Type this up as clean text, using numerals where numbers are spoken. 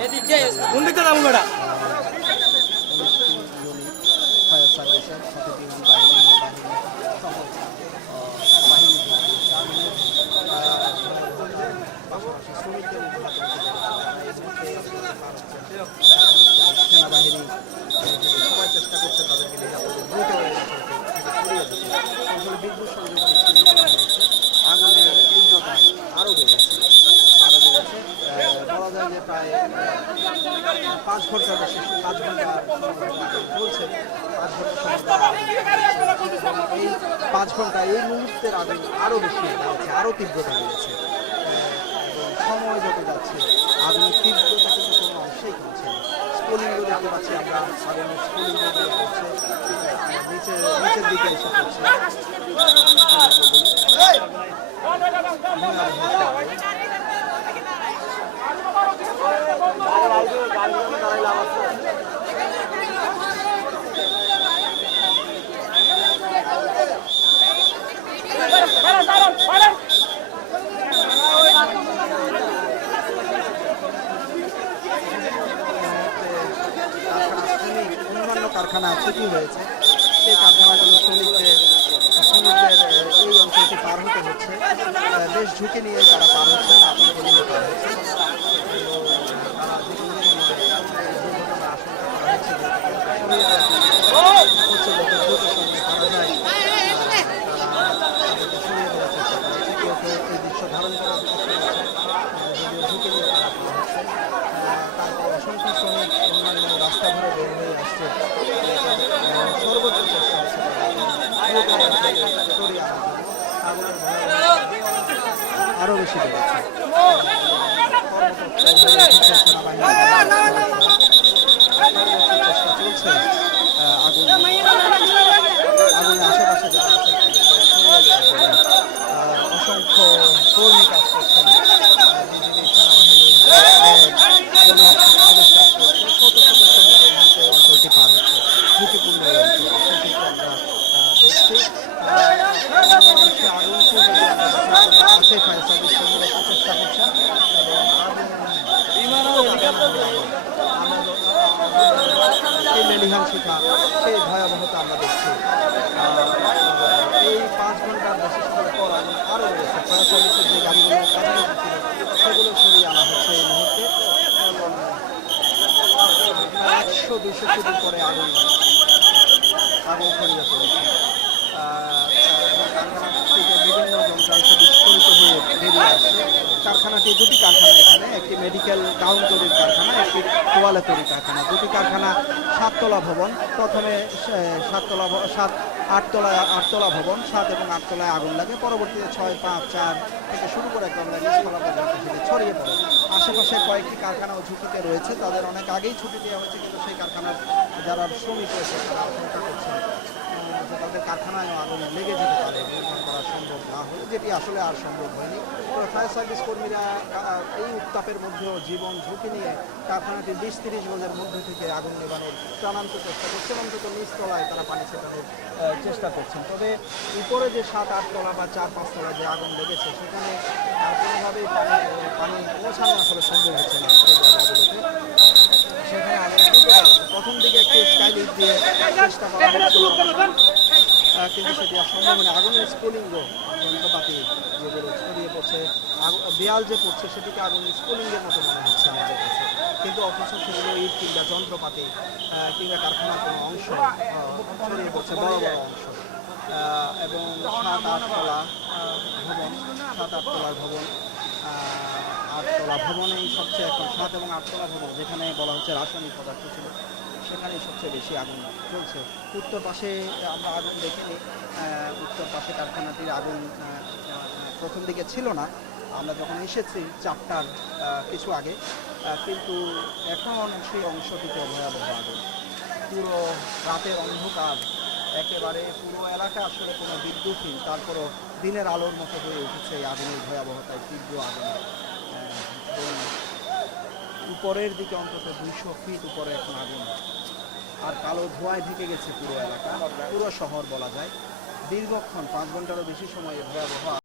কোন দিকটা যাবো বেটা? ফায়ার সার্ভিসের সাথে বিএনপি বাহিনী সহ বাহিনী পাশাপাশি শ্রমিকদের সেনাবাহিনী সবাই চেষ্টা করছে তাদেরকে নিরাপদে দ্রুত আসলে বিদ্যুৎ সংযোগ বিচ্ছিন্ন করা হয়েছে। আগুনের তীব্রতা আরও বেড়েছে বলা যায় যে প্রায় 5 ঘন্টার বেশি 5 ঘন্টা চলছে। 5 ঘন্টা এই মুহূর্তের আগুন আরও বেশি হচ্ছে, আরও তীব্রতা বেড়েছে এবং সময় যত যাচ্ছে আগুনের তীব্রতা কিন্তু কোনো অংশেই কমছে না। স্ফুলিঙ্গ দেখতে পাচ্ছি আমরা, আগুনের স্ফুলিঙ্গ পড়ছে নিচের দিকে এসে পড়ছে। অন্যান্য কারখানা ক্ষতি হয়েছে, সেই কারখানাগুলো শ্রমিকদের এই অঞ্চলটি পার হতে হচ্ছে। বেশ ঝুঁকি নিয়ে তারা পার হচ্ছে, আতঙ্ক নিয়ে পার হচ্ছে। অসংখ্য শ্রমিক অন্যান্য রাস্তা ধরে বের হয়ে আসছে, সর্বোচ্চ চেষ্টা হচ্ছে আরো বেশি বেড়েছে। চেষ্টা চলছে আগুনের আশেপাশে যারা আছে অসংখ্য কর্মী কাজ করছেন, অঞ্চলটি পার হচ্ছে ঝুঁকিপূর্ণ এই অঞ্চল, সেটি আমরা দেখছি। কাছে ফায়ার সার্ভিস কর্মীরা চেষ্টা করছেন সেই লেলিহান শিখা, সেই ভয়াবহতা আমরা দেখছি। এই 5 ঘন্টার বেশি সময় পর আরও রয়েছে। ফায়ার সার্ভিসের যে গাড়িগুলো কাজে লেগেছিল সেগুলো সরিয়ে আনা হচ্ছে এই মুহূর্তে। 100-200 ফুটের পরে আগুন ছড়িয়ে পড়েছে। কারখানা থেকে বিভিন্ন যন্ত্রাংশ বিস্ফোরিত হয়ে বেরিয়ে আসছে। কারখানাটি দুটি কারখানা, এখানে একটি মেডিকেল গাউন তৈরির কারখানা, একটি তোয়ালে তৈরির কারখানা। দুটি কারখানা 7 তলা ভবন। প্রথমে 8 তলা ভবন, 7 এবং 8 তলায় আগুন লাগে। পরবর্তীতে 6, 5, 4 থেকে শুরু করে একদম ছড়িয়ে পড়ে। আশেপাশে কয়েকটি কারখানাও ঝুঁকিতে রয়েছে, তাদের অনেক আগেই ছুটি দেওয়া হয়েছে, কিন্তু সেই কারখানার যারা শ্রমিক রয়েছে তারা আশঙ্কা করছেন যে তাদের কারখানায় আগুনে লেগে যেতে পারে, নির্মাণ করা সম্ভব না হলে, যেটি আসলে আর সম্ভব হয়নি। ফায়ার সার্ভিস কর্মীরা এই উত্তাপের মধ্যেও জীবন ঝুঁকি নিয়ে কারখানাটি 20-30 গজের মধ্যে থেকে আগুন নেভানোর প্রাণান্ত চেষ্টা করছেন। অন্তত নিচতলায় তারা পানি ছেটানোর চেষ্টা করছেন। তবে উপরে যে 7-8 তলা বা 4-5 তলা যে আগুন লেগেছে সেখানে কোনোভাবেই পানি পৌঁছানো আসলে সম্ভব হচ্ছে না। সেখানে আগুন প্রথম দিকে একটি স্কাইলিফট দিয়ে চেষ্টা করা হচ্ছিল, কিন্তু সেটি আর সম্ভব নয়। আগুনের স্ফুলিঙ্গ যন্ত্রপাতি যেগুলো ছড়িয়ে পড়ছে, দেয়াল যে পড়ছে সেটিকে আগুনের স্ফুলিঙ্গের মতো মনে হচ্ছে আমাদের কাছে, কিন্তু অথচ সেগুলো ইট কিংবা যন্ত্রপাতি কিংবা কারখানার কোনো অংশ ছড়িয়ে পড়ছে, বড় বড় অংশ। এবং 7-8 তলা ভবন, 7-8 তলার ভবন, 8 তলা ভবনেই সবচেয়ে এখন 7 এবং 8 তলা ভবন যেখানে বলা হচ্ছে রাসায়নিক পদার্থ ছিল, সেখানেই সবচেয়ে বেশি আগুন চলছে। উত্তর পাশে আমরা আগুন দেখিনি, উত্তর পাশে কারখানাটির আগুন প্রথম দিকে ছিল না, আমরা যখন এসেছি 4টার কিছু আগে, কিন্তু এখন সেই অংশটিতে ভয়াবহ আগুন। পুরো রাতের অন্ধকার, একেবারে পুরো এলাকা আসলে কোনো বিদ্যুৎহীন, তারপরও দিনের আলোর মতো হয়ে উঠেছে এই আগুনের ভয়াবহতায়, তীব্র আগুন। উপরের দিকে অন্তত 200 ফিট উপরে এখন আগুন, আর কালো ধোঁয়ায় ঢেকে গেছে পুরো এলাকা, পুরো শহর বলা যায়। দীর্ঘক্ষণ 5 ঘন্টারও বেশি সময় ভয়াবহ